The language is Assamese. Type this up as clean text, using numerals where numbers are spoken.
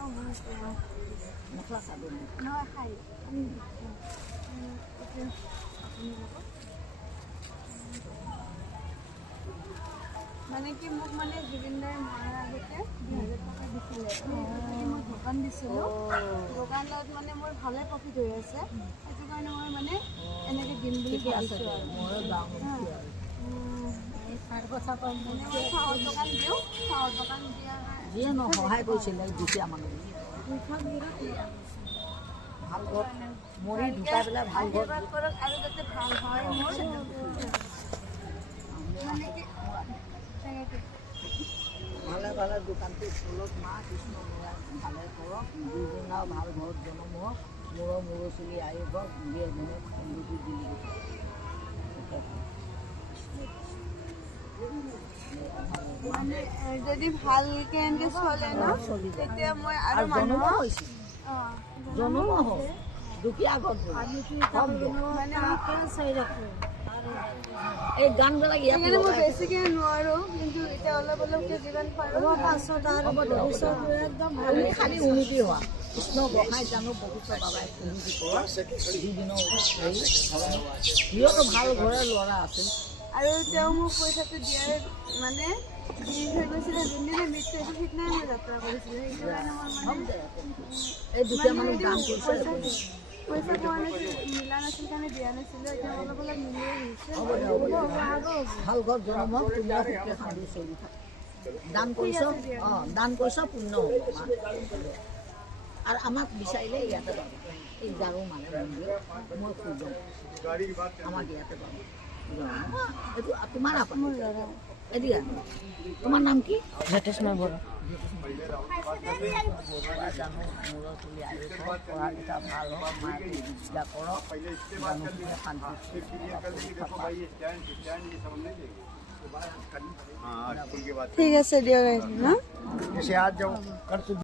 মেখেলা চাদৰ নহয় খাই মানে কি মোক মানে জুবিন দাই মৰাৰ আগতে 2000 টকা দিছিলে মই দোকান দিছিলোঁ দোকানত মানে মোৰ ভালে প্ৰফিট হৈ আছে সেইটো কাৰণে মই মানে এনেকৈ দিম বুলি ভাবিছোঁ আৰু ময়ো যাওঁ চাহৰ দোকান দিওঁ চাহৰ দোকান দিয়া যিয়ে ন সহায় কৰিছিলে দুখীয়া মানুহ ভাল ঘৰ মৰি ঢুকাই পেলাই ভাল ঘৰ কৰক আৰু যাতে ভাল হয় মোৰ মানে কি ভালে ভালে দোকানটো চলক মা কৃষ্ণ ভালে কৰক দুইজনাও ভাল ঘৰত জন্ম হওক মূৰৰ চুলি আয়ু হওক দুই এজনক সমৃদ্ধি দিলি মানে যদি ভালকে এনেকে চলে ন তেতিয়া মই আৰু জন্ম মানুহক হৈছিল জন্ম হওক দুখীয়া ঘৰত মানে এই গানবিলাক ইয়াত সেইকাৰণে মই বেছিকে নোৱাৰো কিন্তু এতিয়া অলপ অলপকে যিমান পাৰো একদম ভালে খালি উন্নতি হোৱা কৃষ্ণ গোসাঁই জানো বহুত বাবাই উন্নতি কৰা দুদিনৰ সিহঁতো ভাল ঘৰৰ ল'ৰা আছিল আৰু তেওঁ মোক পইচাটো দিয়াৰ মানে দি থৈ গৈছিলে যোনদিনা মৃত্যু হৈছিল সিদিনাই মই যাত্ৰা কৰিছিলোঁ সেইটো কাৰণে মই মানে এই দুখীয়া মানুহ দান কৰিছে পইচা পোৱা নাছিল মিলা নাছিল কাৰণে দিয়া নাছিলোঁ এতিয়া অলপ অলপ মিলি আহিছে ভাল ঘৰত জন্ম হওক তুমিও সুখে শান্তি চলি থাক দান কৰিছ দান কৰিছ পুণ্য হ'ব আৰু আমাক বিচাৰিলে ইয়াতে পাব এই জাৰু মানে মই খোজো আমাক ইয়াতে পাব এইটো তোমাৰ আপুনি এতিয়া তোমাৰ নাম কি জ্যোতিষ্ময় বড়ো জানো মূৰৰ চুলি আয়ু হওক পঢ়া লিখা ভাল হওক মায়ে বিদ্যা কৰক মানুহখিনিয়ে শান্তি ঠিক আছে দিয়ক ন जैसे आज जब कर